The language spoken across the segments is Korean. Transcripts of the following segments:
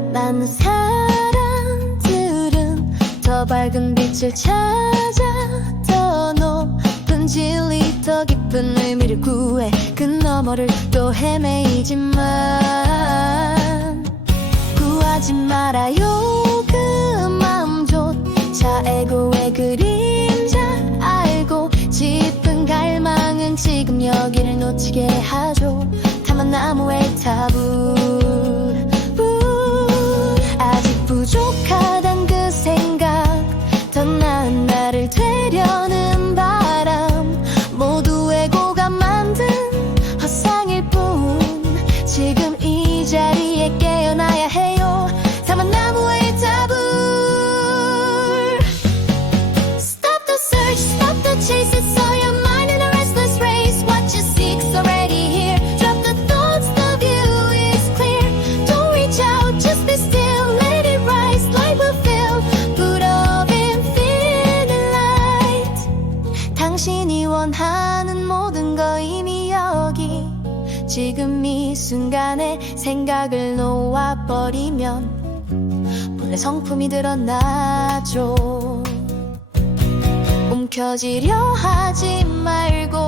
많은 사람들은 더 밝은 빛을 찾아 더 높은 진리 더 깊은 의미를 구해 그 너머를 또 헤매이지만 구하지 말아요. 그 마음조차 에고의 그림자 알고 싶은 갈망은 지금 여기를 놓치게 하죠. 다만 나무의 타부 지금 이 순간에 생각을 놓아버리면 본래 성품이 드러나죠. 움켜쥐려 하지 말고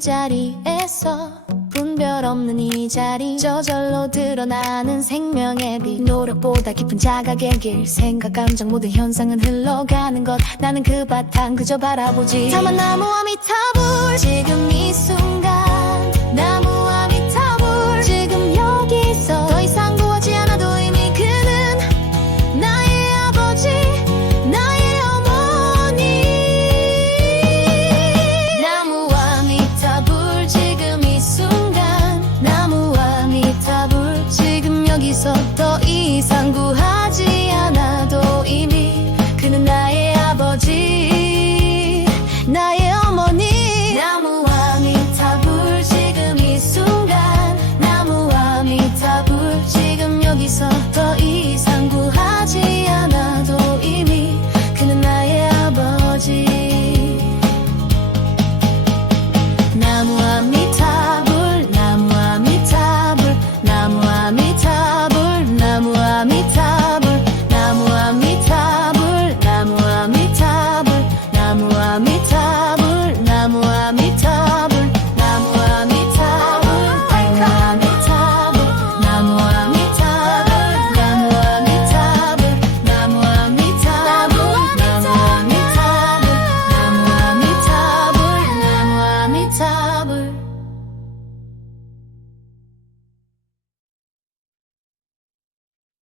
이 자리에서 분별 없는 이 자리. 저절로 드러나는 생명의 빛. 노력보다 깊은 자각의 길. 생각 감정 모든 현상은 흘러가는 것. 나는 그 바탕 그저 바라보지. 다만 나무와 미타불 지금 이 순간. 나무 여기서 더 이상 구하지